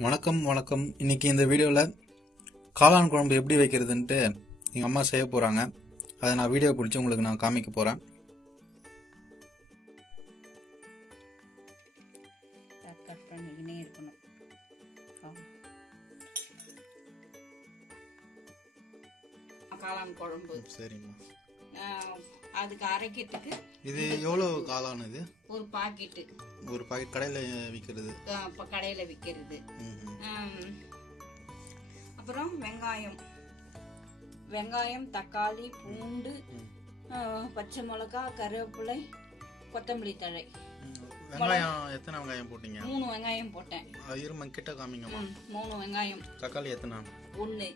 வணக்கம். இன்னைக்கு இந்த வீடியோவில் காளான் குழம்பு எப்படி வைக்கிறதுன்ட்டு எங்கள் அம்மா செய்ய போகிறாங்க. அதை நான் வீடியோ பிடிச்சி உங்களுக்கு நான் காமிக்க போகிறேன். கட் பண்ணிக்கினே இருக்கணும். காளான் குழம்பு சரிம்மா. அதுக்கு அரைக்கிறதுக்கு இது எவ்வளோ காளான்? இது ஒரு பாக்கெட்டு, ஒரு பாக்கெட் கடையில் விற்கிறது. இப்போ கடையில் விற்கிறது. அப்புறம் வெங்காயம், தக்காளி, பூண்டு, பச்சை மிளகா, கருவேப்பிலை, கொத்தமல்லி தழை. வெங்காயம் எத்தனை வெங்காயம் போட்டீங்க? 3 வெங்காயம் போட்டேன். இரும கிட்ட காமிங்கம்மா. 3 வெங்காயம். தக்காளி எத்தனை? 1.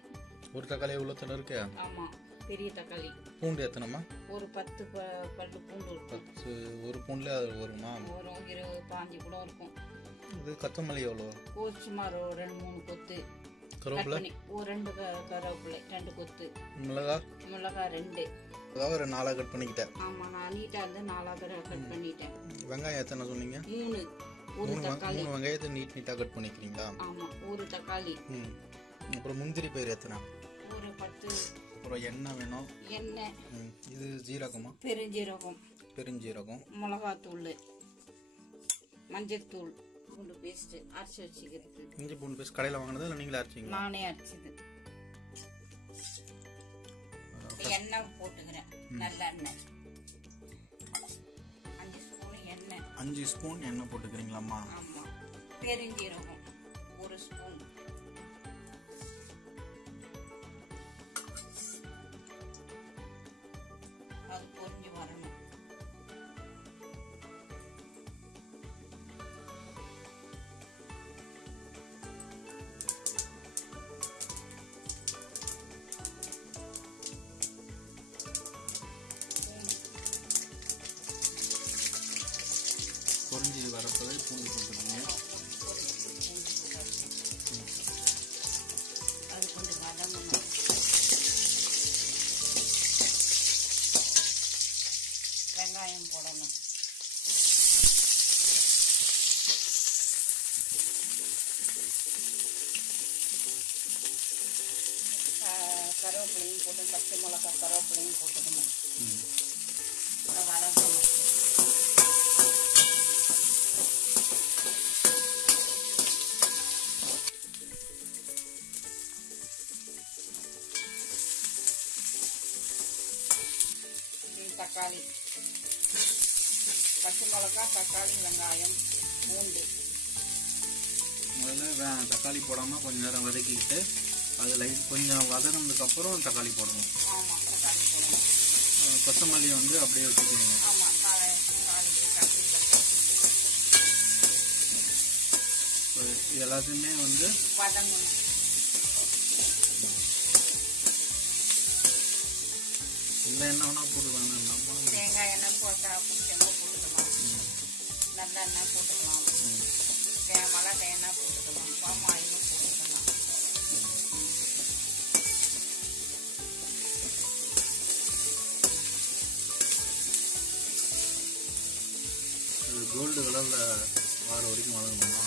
ஒரு தக்காளி எவ்வளோ தண்ணி இருக்கு? ஆமா, பெரிய தக்காளி. பூண்டு எத்தனைம்மா? ஒரு 10 பல்லு பூண்டு இருக்கும். ஒரு பூண்டுல அது வருமா? ஒரு 20-15 கூட இருக்கும். இது கொத்தமல்லி எவ்வளோ? சுமார் 2-3 கொத்து. கருவேப்பிலை ஒரு 2 கருவேப்பிலை, 2 கொத்து. மிளகா 2. அதாவது ஒரு 4 கட் பண்ணிக்கிட்டேன். ஆமா, நான் நீட்டா இருந்து 4 கட் பண்ணிட்டேன். வெங்காயம் எத்தனை சொன்னீங்க? 3. ஒரு தக்காளி. 3 வெங்காயத்தை நீட்டா கட் பண்ணிக்கிறீங்களா? ஆமா, ஒரு தக்காளி. அப்புறம் முந்திரி பயிர் எத்தனை? ஒரு 10. அப்புறம் எண்ணெய் வேணும். எண்ணெய். இது ஜீரகமா? பெருஞ்சீரகம். மிளகாத்தூள், மஞ்சத்தூள், பூண்டு பேஸ்ட் அரைச்சி வச்சுக்கிறது. இஞ்சி பூண்டு பேஸ்ட் கடையில் வாங்கினது இல்லை நீங்களே அரைச்சிங்களா? நானே அரைச்சது. எண்ணெய் போட்டுக்கிறேன், நல்லெண்ணெய். 5 ஸ்பூன் எண்ணெய் போட்டுக்கிறீங்களாம்மா? ஆமா. பெருஞ்சீரகம் 1 ஸ்பூன். அது பொரிஞ்சு வரணும். பொரிஞ்சு வரப்பவே பூண்டு போட்டுருங்க. அது கொஞ்சம் வதங்கணும். வெங்காயம் போடணும். கருவேப்பிலையும் போட்டு, பச்சை மிளகா கருவேப்பிலையும் போட்டுக்கணும். வதங்கணும். தக்காளி, பச்சை மிளகா, தக்காளி, வெங்காயம், பூண்டு. முதல்ல தக்காளி போடாமல் கொஞ்சம் நேரம் வதக்கிட்டு அது லைட் கொஞ்சம் வதங்கினதுக்கப்புறம் தக்காளி போடணும். ஆமாம், தக்காளி போடணும். கொத்தமல்லி அப்படியே வச்சுக்கோங்க. ஆமாம், இது எல்லாத்தையுமே வதங்கணும். இந்த எண்ணெய் வேணா போட்டுக்கலாம். தேங்காய் எண்ணெய் போட்டா பிடிச்சவங்க போட்டுக்கலாம். நல்லெண்ணெய் போட்டுக்கலாம். மிளகாய் எண்ணெய் போட்டுக்கலாம். பாம் ஆயிலும் போட்டுக்கலாம். கோல்டு கலர்ல வர வரைக்கும் வதங்கணுமா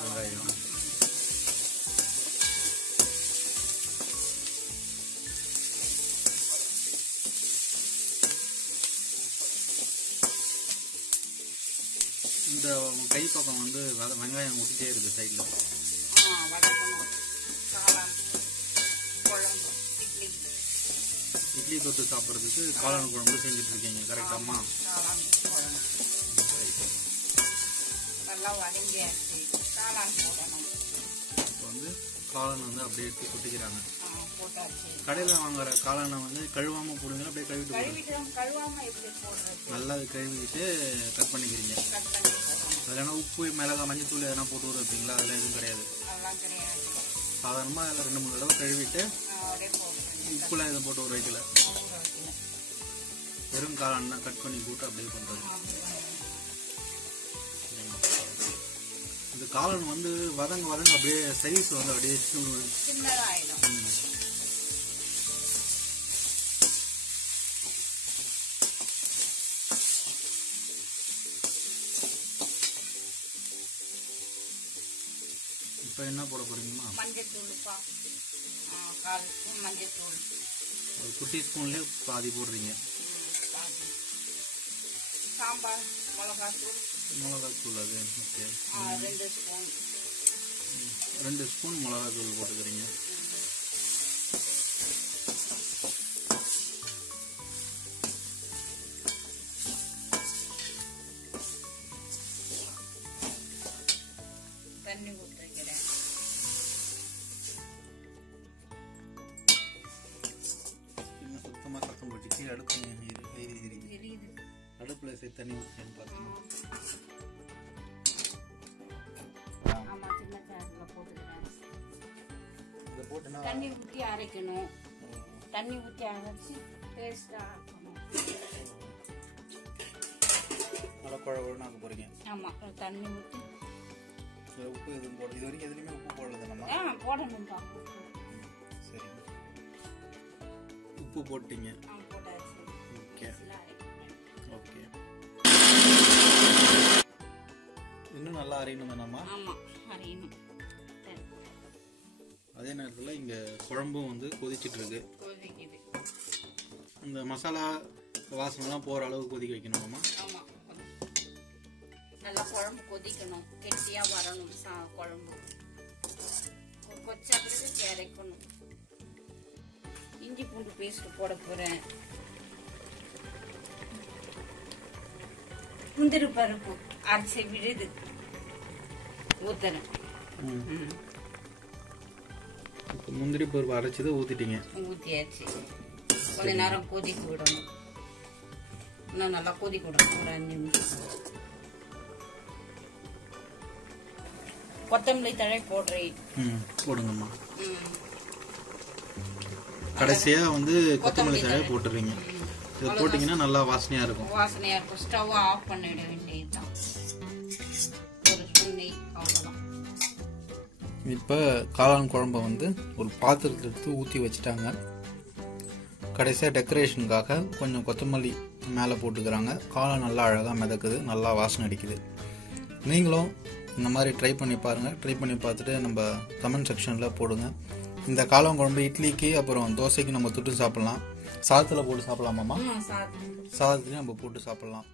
வெங்காயம்? இந்த கை பக்கம் வெங்காயம் ஊட்டிட்டே இருக்கு சைடில். இட்லி தொட்டு சாப்பிட்றதுக்கு காளான் குழம்பு செஞ்சுட்டு இருக்கீங்க, கரெக்டாம்மா? நல்லா வதங்கியாச்சு. காளான் போடணும். இப்போ காளான் அப்படியே எடுத்து கொட்டிக்கிறாங்க. போட்டாச்சு. கடையில் வாங்குற காளானை கழுவாம போடுங்க. அப்படியே கழுவிட்டு நல்லா கழுவிட்டு கட் பண்ணிக்கிறீங்க. அதில் உப்பு, மிளகாய், மஞ்சத்தூள் எதனா போட்டு ஊற வைப்பீங்களா? அதெல்லாம் எதுவும் கிடையாது. சாதாரணமாக அதில் 2-3 தடவை கழுவிட்டு உப்புலாம் எதுவும் போட்டு ஊற வைக்கல. வெறும் காளான் தான் கட் பண்ணி போட்டு அப்படியே பண்ணுறது. இந்த காளான் வதங்க அப்படியே சைஸ் அப்படியே சின்னதாயிடும். இப்போ என்ன போட போறீங்கம்மா? மஞ்சத்தூள்ப்பா, 1/4 ஸ்பூன் மஞ்சத்தூள். ஒரு குட்டி ஸ்பூன்லேயே பாதி போடுறீங்க. பாதி. சாம்பார் மிளகாத்தூள். மிளகாத்தூள் அது ஓகே. 2 ஸ்பூன். 2 ஸ்பூன் மிளகாத்தூள் போட்டுக்கிறீங்க. தண்ணி ஊற்றிக்கிறேன். இன்னும் சுத்தமாக சத்தம் போட்டு கீழே அடுப்பு எரியுது. அடுப்பில் சரி தண்ணி ஊற்றுன்னு பார்த்தோம். ஆமாம், சின்ன சாரில் போட்டுக்கிறேன். இதை போட்டுனா தண்ணி ஊற்றி அரைக்கணும். தண்ணி ஊற்றி அரைச்சி டேஸ்ட்டாக ஆக்கணும். நல்லா குழம்புன்னு ஆக்க போகிறீங்க. ஆமாம், தண்ணி ஊற்றி உப்பு எதுவும் போட இது வரைக்கும் எதுலையுமே உப்பு போடல நம்ம. போடணும்ப்பா. சரி, உப்பு போட்டீங்க. போட்டாச்சு. Okay okay. இன்னும் நல்லா அரையணும் தானம்மா? ஆமாம், அரையணும். அதே நேரத்தில் இங்கே குழம்பும் வந்து கொதிச்சிட்டு இருக்கு. கொதிக்குது. இந்த மசாலா வாசனைலாம் போகிற அளவுக்கு கொதிக்க வைக்கணுமாம்மா? ஆமாம், நல்லா குழம்பு கொதிக்கணும். கெட்டியாக வரணும் குழம்பு. ஒரு கொச்சா பிறகு இறக்கணும். இஞ்சி பூண்டு பேஸ்ட் போட போகிறேன். முந்திரி பருப்பு அரைச்சி விழுது ஊத்துறேன். முந்திரி பருப்பு அரைச்சதை ஊற்றிட்டீங்க. ஊற்றியாச்சு. கொஞ்ச நேரம் கொதிக்க விடணும். இன்னும் நல்லா கொதிக்க விடணும். ஒரு 5 நிமிஷம். கொத்தமல்லி தழை போடுறேன். போடுங்கம்மா. கடைசியாக வந்து கொத்தமல்லி தழை போட்டுறீங்க. இது போட்டிங்கன்னா நல்லா வாசனையாக இருக்கும். வாசனையாக இருக்கும். ஸ்டவ் ஆஃப் பண்ணிட வேண்டியதுதான். ஒரு ஸ்பூன் நெய், அவ்வளோதான். இப்போ காளான் குழம்பை வந்து ஒரு பாத்திரத்தில் எடுத்து ஊற்றி வச்சுட்டாங்க. கடைசியாக டெக்கரேஷனுக்காக கொஞ்சம் கொத்தமல்லி மேலே போட்டுக்கிறாங்க. காளான் நல்லா அழகாக மிதக்குது, நல்லா வாசனை அடிக்குது. நீங்களும் இந்த மாதிரி ட்ரை பண்ணி பாருங்கள். ட்ரை பண்ணி பார்த்துட்டு நம்ம கமெண்ட் செக்ஷனில் போடுங்க. இந்த காளான் குழம்பு இட்லிக்கு அப்புறம் தோசைக்கு நம்ம தொட்டு சாப்பிட்லாம். சாதத்தில் போட்டு சாப்பிட்லாமாம்மா? சாதத்துலேயும் நம்ம போட்டு சாப்பிட்லாம்.